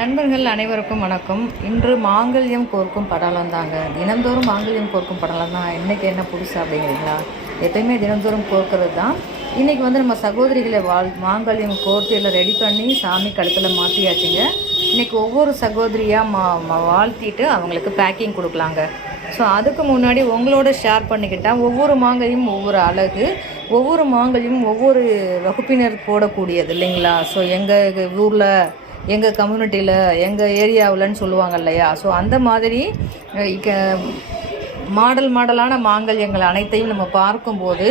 நண்பர்கள் அனைவருக்கும் வணக்கம். இன்று மாங்கல்யம் கோர்க்கும் படலம் தாங்க. தினந்தோறும் மாங்கல்யம் கோர்க்கும் படலம் தான். இன்றைக்கி என்ன புதுசு அப்படிங்கிறீங்களா? எப்பயுமே தினந்தோறும் கோர்க்கிறது தான். இன்றைக்கி நம்ம சகோதரிகளை மாங்கல்யம் கோர்த்து எல்லாம் ரெடி பண்ணி சாமி கழுத்தில் மாற்றியாச்சுங்க. இன்றைக்கி ஒவ்வொரு சகோதரியாக வாழ்த்திட்டு அவங்களுக்கு பேக்கிங் கொடுக்கலாங்க. ஸோ அதுக்கு முன்னாடி உங்களோட ஷேர் பண்ணிக்கிட்டால் ஒவ்வொரு மாங்கல்யம் ஒவ்வொரு அழகு, ஒவ்வொரு மாங்கல்யம் ஒவ்வொரு வகுப்பினர் போடக்கூடியது இல்லைங்களா? ஸோ எங்கள் ஊரில், எங்கள் கம்யூனிட்டியில், எங்கள் ஏரியாவில்னு சொல்லுவாங்க இல்லையா? ஸோ அந்த மாதிரி மாடலான மாங்கல்யங்கள் அனைத்தையும் நம்ம பார்க்கும்போது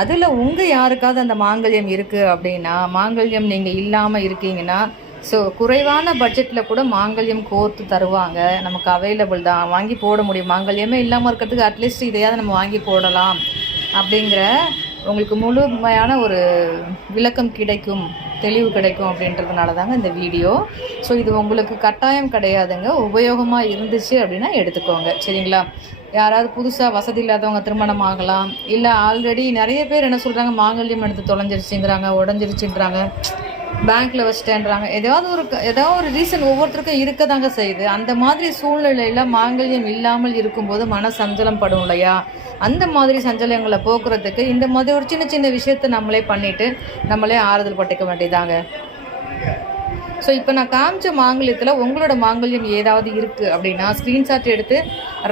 அதில் உங்கள் யாருக்காவது அந்த மாங்கல்யம் இருக்குது அப்படின்னா, மாங்கல்யம் நீங்கள் இல்லாமல் இருக்கீங்கன்னா, ஸோ குறைவான பட்ஜெட்டில் கூட மாங்கல்யம் கோர்த்து தருவாங்க. நமக்கு அவைலபிள் தான், வாங்கி போட முடியும். மாங்கல்யமே இல்லாமல் இருக்கிறதுக்கு அட்லீஸ்ட் இதையாவது நம்ம வாங்கி போடலாம் அப்படிங்கிற உங்களுக்கு முழுமையான ஒரு விளக்கம் கிடைக்கும், தெளிவு கிடைக்கும் அப்படின்றதுனால தாங்க இந்த வீடியோ. ஸோ இது உங்களுக்கு கட்டாயம் கிடையாதுங்க. உபயோகமாக இருந்துச்சு அப்படின்னா எடுத்துக்கோங்க, சரிங்களா? யாராவது புதுசாக வசதி இல்லாதவங்க திருமணம் ஆகலாம், இல்லை ஆல்ரெடி நிறைய பேர் என்ன சொல்கிறாங்க, மாங்கல்யம் எடுத்து தொலைஞ்சிருச்சுங்கிறாங்க, உடஞ்சிருச்சுன்றாங்க, பேங்க்கில் வச்சுட்டேன்றாங்க. ஏதாவது ஒரு ரீசன் ஒவ்வொருத்தருக்கும் இருக்க தாங்க செய்யுது. அந்த மாதிரி சூழ்நிலையில் மாங்கல்யம் இல்லாமல் இருக்கும்போது மன சஞ்சலம் படும் இல்லையா? அந்த மாதிரி சஞ்சலங்களை போக்குறதுக்கு இந்த மாதிரி ஒரு சின்ன சின்ன விஷயத்தை நம்மளே பண்ணிவிட்டு நம்மளே ஆறுதல் பட்டுக்க வேண்டியதாங்க. ஸோ இப்போ நான் காமிச்ச மாங்கல்யத்தில் உங்களோட மாங்கல்யம் ஏதாவது இருக்குது அப்படின்னா ஸ்க்ரீன்ஷாட் எடுத்து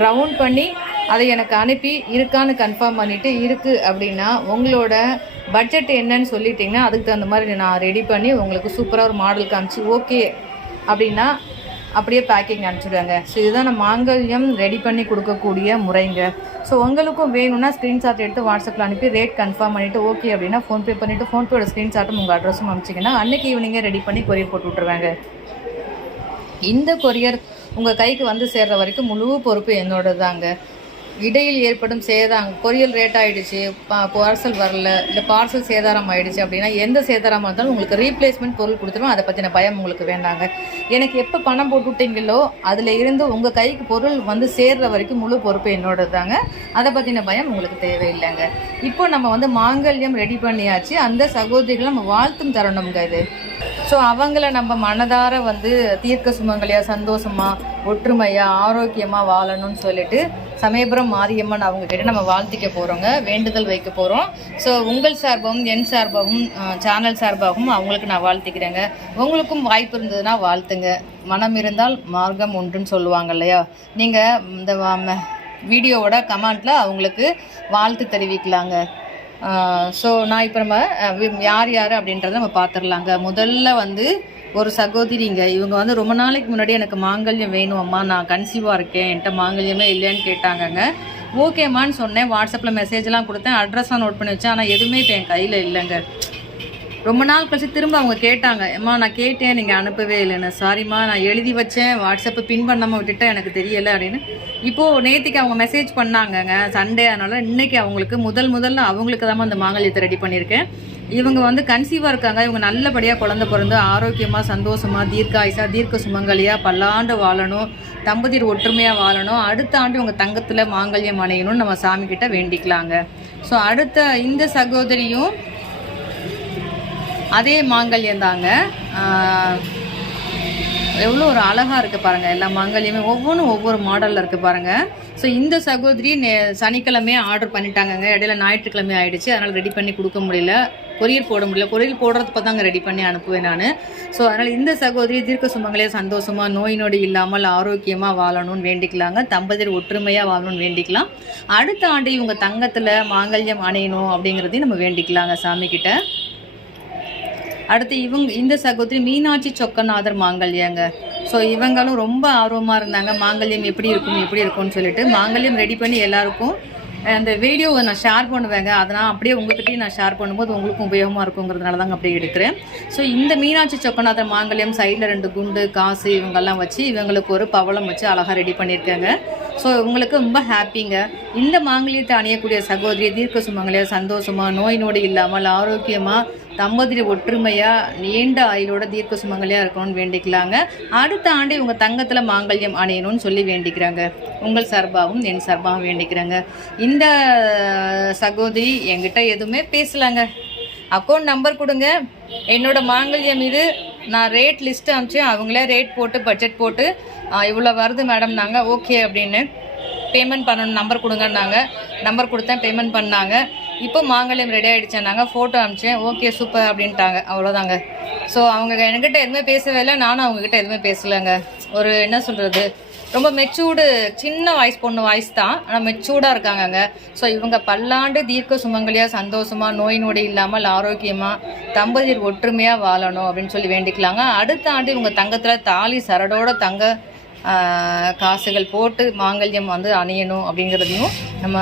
ரவுண்ட் பண்ணி அதை எனக்கு அனுப்பி இருக்கான்னு கன்ஃபார்ம் பண்ணிவிட்டு இருக்குது அப்படின்னா உங்களோட பட்ஜெட் என்னன்னு சொல்லிட்டிங்கன்னா அதுக்கு தகுந்த மாதிரி நான் ரெடி பண்ணி உங்களுக்கு சூப்பராக ஒரு மாடல் காமிச்சு ஓகே அப்படின்னா அப்படியே பேக்கிங் அனுப்பிச்சிடுவாங்க. ஸோ இதுதான் நான் மாங்கல்யம் ரெடி பண்ணி கொடுக்கக்கூடிய முறைங்க. ஸோ உங்களுக்கும் வேணும்னா ஸ்க்ரீன்ஷாட் எடுத்து வாட்ஸ்அப்பில் அனுப்பி ரேட் கன்ஃபார்ம் பண்ணிவிட்டு ஓகே அப்படின்னா ஃபோன்பே பண்ணிவிட்டு ஃபோன்பேயோட ஸ்க்ரீன்ஷாட்டும் உங்கள் அட்ரஸும் அனுப்பிச்சிங்கன்னா அன்றைக்கி ஈவினிங்கே ரெடி பண்ணி கொரியர் போட்டு விட்ருவாங்க. இந்த கொரியர் உங்கள் கைக்கு வந்து சேர்கிற வரைக்கும் முழு பொறுப்பு என்னோட தாங்க. இடையில் ஏற்படும் சேதாரம், கொரியல் ரேட் ஆகிடுச்சு, பார்சல் வரல, இல்லை பார்சல் சேதாரம் ஆகிடுச்சு அப்படின்னா எந்த சேதாரமாக இருந்தாலும் உங்களுக்கு ரீப்ளேஸ்மெண்ட் பொருள் கொடுத்துருவோம். அதை பற்றின பயம் உங்களுக்கு வேண்டாங்க. எனக்கு எப்போ பணம் போட்டு விட்டீங்களோ அதில் இருந்து உங்கள் கைக்கு பொருள் வந்து சேர்கிற வரைக்கும் முழு பொறுப்பு என்னோட தாங்க. அதை பற்றின பயம் உங்களுக்கு தேவையில்லைங்க. இப்போ நம்ம மாங்கல்யம் ரெடி பண்ணியாச்சு. அந்த சகோதரிகளை நம்ம வாழ்த்தும் தரணுங்க இது. ஸோ அவங்கள நம்ம மனதார தீர்க்க சுமங்கலியாக, சந்தோஷமாக, ஒற்றுமையாக, ஆரோக்கியமாக வாழணும்னு சொல்லிட்டு சமயபுரம் மாரியம்மன் அவங்கக்கிட்ட நம்ம வாழ்த்திக்க போகிறோங்க, வேண்டுதல் வைக்க போகிறோம். ஸோ உங்கள் சார்பாகவும் என் சார்பாகவும் சேனல் சார்பாகவும் அவங்களுக்கு நான் வாழ்த்திக்கிறேங்க. உங்களுக்கும் வாய்ப்பு இருந்ததுன்னா வாழ்த்துங்க. மனம் இருந்தால் மார்க்கம் ஒன்றுன்னு சொல்லுவாங்க இல்லையா? நீங்கள் இந்த வீடியோவோட கமெண்ட்டில் அவங்களுக்கு வாழ்த்து தெரிவிக்கலாங்க. ஸோ நான் இப்போ நம்ம யார் அப்படின்றத நம்ம பார்த்துடலாங்க. முதல்ல ஒரு சகோதரிங்க, இவங்க ரொம்ப நாளைக்கு முன்னாடி எனக்கு மாங்கல்யம் வேணும் அம்மா, நான் கன்சீவாக இருக்கேன், என்கிட்ட மாங்கல்யமே இல்லைன்னு கேட்டாங்கங்க. ஓகேம்மான்னு சொன்னேன், வாட்ஸ்அப்பில் மெசேஜ்லாம் கொடுத்தேன், அட்ரஸ்லாம் நோட் பண்ணி வச்சேன். ஆனால் எதுவுமே இப்போ என் கையில் இல்லைங்க. ரொம்ப நாள் கழிச்சு திரும்ப அவங்க கேட்டாங்க, அம்மா நான் கேட்டேன் நீங்கள் அனுப்பவே இல்லைன்னு. சாரிம்மா, நான் எழுதி வச்சேன், வாட்ஸ்அப்பை பின் பண்ணாமல் விட்டுட்டேன், எனக்கு தெரியலை அப்படின்னு. இப்போது நேற்றுக்கு அவங்க மெசேஜ் பண்ணாங்கங்க, சண்டே. அதனால் இன்றைக்கி அவங்களுக்கு முதல்ல அவங்களுக்கு தான் அந்த மாங்கல்யத்தை ரெடி பண்ணியிருக்கேன். இவங்க கன்சீவாக இருக்காங்க. இவங்க நல்லபடியாக குழந்தை பிறந்து ஆரோக்கியமாக, சந்தோஷமாக, தீர்க்காயுசா, தீர்க்க சுமங்கலியாக பல்லாண்டு வாழணும், தம்பதியர் ஒற்றுமையாக வாழணும். அடுத்த ஆண்டு இவங்க தங்கத்தில் மாங்கல்யம் அணையணும்னு நம்ம சாமிக்கிட்ட வேண்டிக்கலாங்க. ஸோ அடுத்த இந்த சகோதரியும் அதே மாங்கல்யம் தாங்க. எவ்வளோ ஒரு அழகாக இருக்குது பாருங்கள். எல்லா மாங்கல்யமே ஒவ்வொன்றும் ஒவ்வொரு மாடலில் இருக்குது பாருங்கள். ஸோ இந்த சகோதரி சனிக்கிழமையே ஆர்டர் பண்ணிட்டாங்கங்க. இடையில ஞாயிற்றுக்கிழமை ஆகிடுச்சு, அதனால் ரெடி பண்ணி கொடுக்க முடியல, கொரியர் போட முடியல. கொரியர் போடுறதுப்போ தாங்க ரெடி பண்ணி அனுப்புவேன் நான். ஸோ அதனால் இந்த சகோதரி தீர்க்க சுமங்கலே சந்தோஷமாக, நோய் நொடி இல்லாமல் ஆரோக்கியமாக வாழணும்னு வேண்டிக்கலாங்க. தம்பதியர் ஒற்றுமையாக வாழணும்னு வேண்டிக்கலாம். அடுத்த ஆண்டு இவங்க தங்கத்தில் மாங்கல்யம் அணையணும் அப்படிங்கிறதையும் நம்ம வேண்டிக்கலாங்க சாமிக்கிட்ட. அடுத்து இந்த சகோதரி மீனாட்சி சொக்கநாதர் மாங்கல்யங்க. ஸோ இவங்களும் ரொம்ப ஆர்வமாக இருந்தாங்க, மாங்கல்யம் எப்படி இருக்கும்னு சொல்லிட்டு. மாங்கல்யம் ரெடி பண்ணி எல்லாருக்கும் அந்த வீடியோவை நான் ஷேர் பண்ணுவேங்க. அதனால் அப்படியே உங்கள்கிட்டையும் நான் ஷேர் பண்ணும்போது உங்களுக்கும் உபயோகமாக இருக்குங்கிறதுனால தாங்க அப்படியே எடுக்கிறேன். ஸோ இந்த மீனாட்சி சொக்கநாதர் மாங்கல்யம் சைடில் 2 குண்டு, காசு இவங்கெல்லாம் வச்சு இவங்களுக்கு ஒரு பவளம் வச்சு அழகாக ரெடி பண்ணியிருக்காங்க. ஸோ உங்களுக்கு ரொம்ப ஹாப்பிங்க. இந்த மாங்கல்யத்தை அணியக்கூடிய சகோதரி தீர்க்க சுமங்கலியாக, சந்தோஷமாக, நோய் நொடி இல்லாமல் ஆரோக்கியமாக, தம்பதியர் ஒற்றுமையாக, நீண்ட ஆயுளோட தீர்க்க சுமங்கலியாக இருக்கணும்னு வேண்டிக்கலாங்க. அடுத்த ஆண்டு இவங்க தங்கத்தில் மாங்கல்யம் அணியணும்னு சொல்லி வேண்டிக்கிறாங்க. உங்கள் சார்பாகவும் என் சார்பாகவும் வேண்டிக்கிறாங்க. இந்த சகோதரி என்கிட்ட எதுவுமே பேசலாங்க. அக்கௌண்ட் நம்பர் கொடுங்க, என்னோட மாங்கல்யம் இது, நான் ரேட் லிஸ்ட்டு அனுப்பிச்சேன். அவங்களே ரேட் போட்டு பட்ஜெட் போட்டு இவ்வளோ வருது மேடம் நாங்கள் ஓகே அப்படின்னு பேமெண்ட் பண்ணணும், நம்பர் கொடுங்கன்னாங்க. நம்பர் கொடுத்தேன், பேமெண்ட் பண்ணாங்க. இப்போ மாங்கல்யம் ரெடி ஆகிடுச்சேன். நாங்கள் ஃபோட்டோ அனுப்பிச்சேன், ஓகே சூப்பர் அப்படின்ட்டாங்க. அவ்வளோதாங்க. ஸோ அவங்க என்கிட்ட எதுவுமே பேசவே இல்லை, நானும் அவங்கக்கிட்ட எதுவுமே பேசலைங்க. ஒரு என்ன சொல்கிறது, ரொம்ப மெச்சூர்டு, சின்ன வாய்ஸ், பொண்ணு வாய்ஸ் தான், ஆனால் மெச்சூர்டாக இருக்காங்கங்க. ஸோ இவங்க பல்லாண்டு தீர்க்க சுமங்கலியாக சந்தோஷமாக நோய் நொடி இல்லாமல் ஆரோக்கியமாக தம்பதியர் ஒற்றுமையாக வாழணும் அப்படின்னு சொல்லி வேண்டிக்கலாங்க. அடுத்த ஆண்டு இவங்க தங்கத்தில் தாலி சரடோட தங்க காசுகள் போட்டு மாங்கல்யம் வந்து அணியணும் அப்படிங்கிறதையும் நம்ம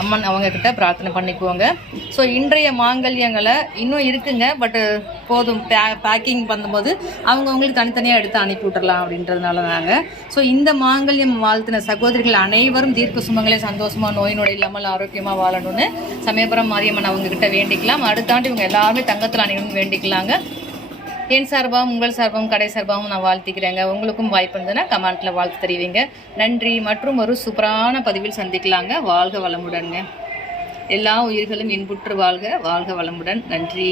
அம்மன் அவங்கக்கிட்ட பிரார்த்தனை பண்ணிக்குவோங்க. ஸோ இன்றைய மாங்கல்யங்களை இன்னும் இருக்குங்க, பட்டு போதும், பேக்கிங் பண்ணும்போது அவங்களுக்கு தனித்தனியாக எடுத்து அனுப்பி விட்டுறலாம் அப்படின்றதுனால தாங்க. ஸோ இந்த மாங்கல்யம் வாழ்த்தின சகோதரிகள் அனைவரும் தீர்க்க சுமங்களே சந்தோஷமாக நோய் நொடி இல்லாமல் ஆரோக்கியமாக வாழணும்னு சமயபுரம் மாரியம்மன் அவங்கக்கிட்ட வேண்டிக்கலாம். அடுத்தாண்டு இவங்க எல்லாருமே தங்கத்தில் அணியணும்னு வேண்டிக்கலாங்க. என் சார்பாகவும் உங்கள் சார்பாகவும் கடை சார்பாகவும் நான் வாழ்த்திக்கிறேங்க. உங்களுக்கும் வாய்ப்பு இருந்ததுன்னா கமெண்ட்டில் வாழ்த்து தெரிவிங்க. நன்றி. மற்றும் ஒரு சூப்பரான பதிவில் சந்திக்கலாங்க. வாழ்க வளமுடன்ங்க. எல்லா உயிர்களும் இன்புற்று வாழ்க, வாழ்க வளமுடன். நன்றி.